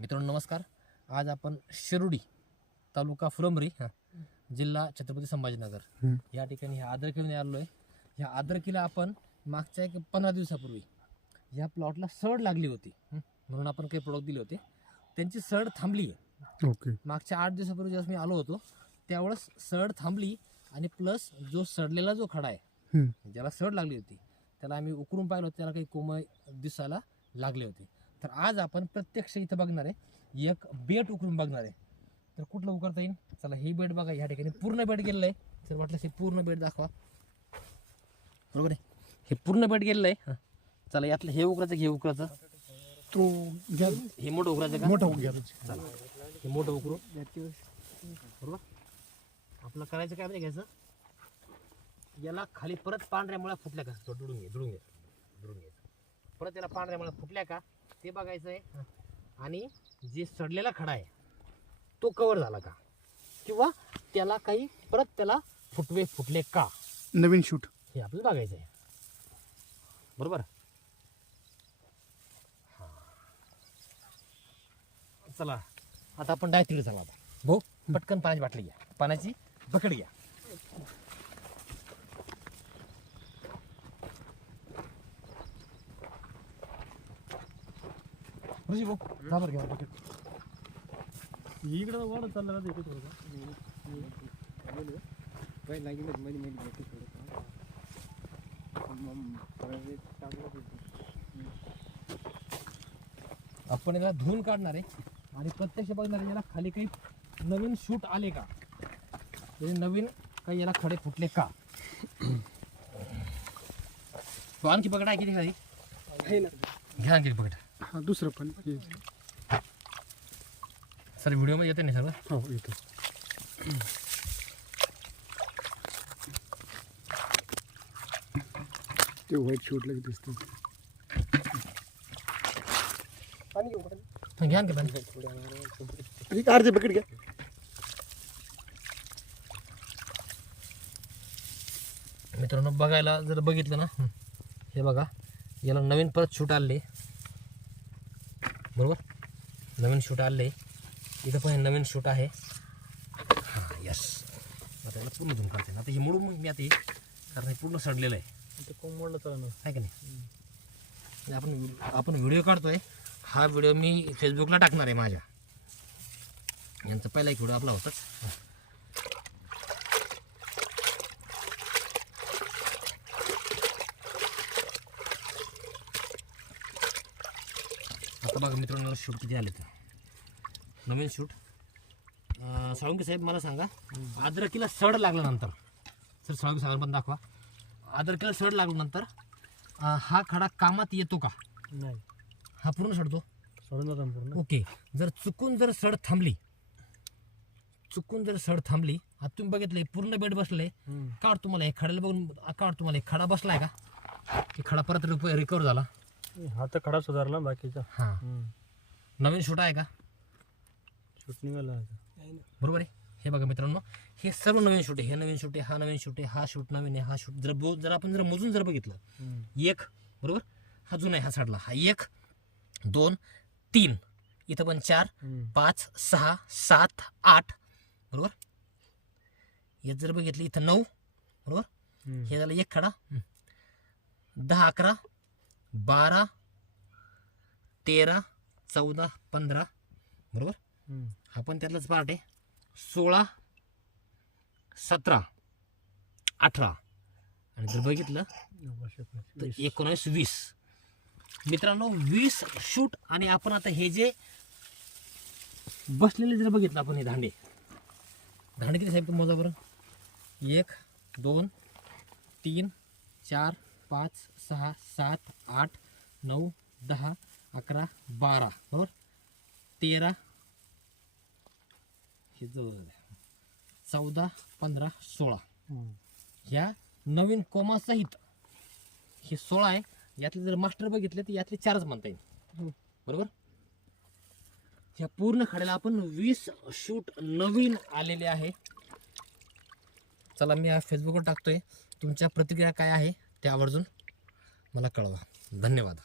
मित्रांनो नमस्कार. आज आपण शिरुडी तालुका फुलंब्री जिल्हा छत्रपती संभाजीनगर या ठिकाणी ह्या आदरकीला आलो आहे. ह्या आदरकीला आपण मागच्या 15 दिवसापूर्वी ह्या प्लॉटला सड लागली होती म्हणून आपण काही प्रोडक्ट दिले होते. त्यांची सड थांबली आहे. ओके. मागच्या 8 दिवसापूर्वी जेव्हा मी आलो होतो त्यावेळेस सड थांबली आणि प्लस जो सडलेला जो खडा आहे ज्याला सड लागली होती त्याला आम्ही उकरून पाहिलं होतं, त्याला काही कोमळ दिसायला लागले होते. तर आज आपण प्रत्यक्ष इथं बघणार आहे, एक बेड उकरून बघणार आहे. तर कुठलं उकरता येईल? चला हे बेड बघा. ह्या ठिकाणी पूर्ण बेड गेलेलं आहे. जर वाटलं हे पूर्ण बेड दाखवा. बरोबर आहे, हे पूर्ण बेड गेलेलं आहे. चला यातलं हे उकरायचं, हे उकरायचं तो घ्या. हे मोठं उकरायचं का? मोठा घ्या. चला हे मोठं उकरू. बरोबर. आपलं करायचं काय माहिती घ्यायचं, याला खाली परत पांढऱ्या मुळा फुटल्या का तो दुडून घ्यायचं. परत याला पांढऱ्या मुळा फुटल्या का ते बघायचं आहे. आणि जे सडलेला खडा आहे तो कव्हर झाला का, किंवा त्याला काही परत त्याला फुटले का, नवीन शूट हे आपल्याला बघायचं आहे. बरोबर. चला आता आपण डायरेक्ट तिकडे चला. आता भाऊ पटकन पाण्याची बाटली घ्या, पाण्याची बकेट घ्या. ऋषी भाऊ जा बरं घ्या बकेट. इकडे वाढत चालला का येते थोडं आपण याला धुवून काढणार आहे आणि प्रत्यक्ष बघणार आहे याला खाली काही नवीन शूट आले का, नवीन काही याला खडे फुटले का. तो आणखी बघा आहे किती खाली घ्या आणखी बघा. हा दुसरं पण सर व्हिडिओमध्ये येते नाही सर्व? हो येतो. ते व्हाईट शूट लगे दिसतं. घ्या आणखी पाणी. एक अर्धे बकेट घ्या. मित्रांनो बघायला जर बघितलं ना, हे बघा याला नवीन परत शूट आले. बरोबर, नवीन शूट आले. इथं पण नवीन शूट आहे. हां यस. आता याला पूर्ण धुवून काढते. आता हे मोडून मी आता कारण हे पूर्ण सडलेलं आहे. ते कोंबडलं चालणार आहे का नाही. आपण व्हिडिओ काढतोय. हा व्हिडिओ मी फेसबुकला टाकणार आहे माझ्या. यांचा पहिला एक व्हिडिओ आपला होताच. आता बघा मित्रांनो शूट किती आले तर नवीन शूट. साळुंके साहेब मला सांगा, अद्रकीला सड लागल्यानंतर, सर साळुंके साहेब पण दाखवा, अद्रकीला सड लागल्यानंतर हा खडा कामात येतो का? नाही, हा पूर्ण सडतो. पूर्ण. ओके. जर चुकून जर सड थांबली, आता तुम्ही बघितलं पूर्ण बेड बसले काढ, तुम्हाला हे खड्याला बघून काढ, तुम्हाला हे खडा बसलाय का, की खडा परत रिकवर झाला? हा तर खडा सुधारला बाकीचा. हां नवीन शूट आहे का? शूट निघाला. बरोबर आहे. हे बघा मित्रांनो हे सर्व नवीन शूट आहे. हे नवीन शूट आहे, हा नवीन शूट आहे, हा शूट नवीन आहे, हा शूट जर आपण मोजून जर बघितलं, एक बरोबर, हा जुना आहे, हा साडला, हा 1 2 3, इथं पण 4 5 6 7 8 बरोबर. यात जर बघितलं इथं 9 बरोबर. हे झालं एक खडा. 10 11 12 13 14 15 बरोबर. हा पण त्यातलाच पार्ट आहे. 16 17 18 आणि जर बघितलं तर 19 20. मित्रांनो 20 शूट. आणि आपण आता हे जे बसलेले जर बघितलं आपण, हे दांडे किती साहेब मोजा बरं. 1 2 3 4 5 6 7 8 9 10 11 12 बरोबर. 13 हे 14 15 16 ह्या नवीन कोमा सहित हे 16 आहे. यातले जर मास्टर बघितले तर यातले 4च म्हणता येईल बरोबर. ह्या पूर्ण खड्याला आपण 20 शूट नवीन आलेले आहे. चला मी फेसबुकवर टाकतोय. तुमच्या प्रतिक्रिया काय आहे ते आवर्जून मला कळवा. धन्यवाद.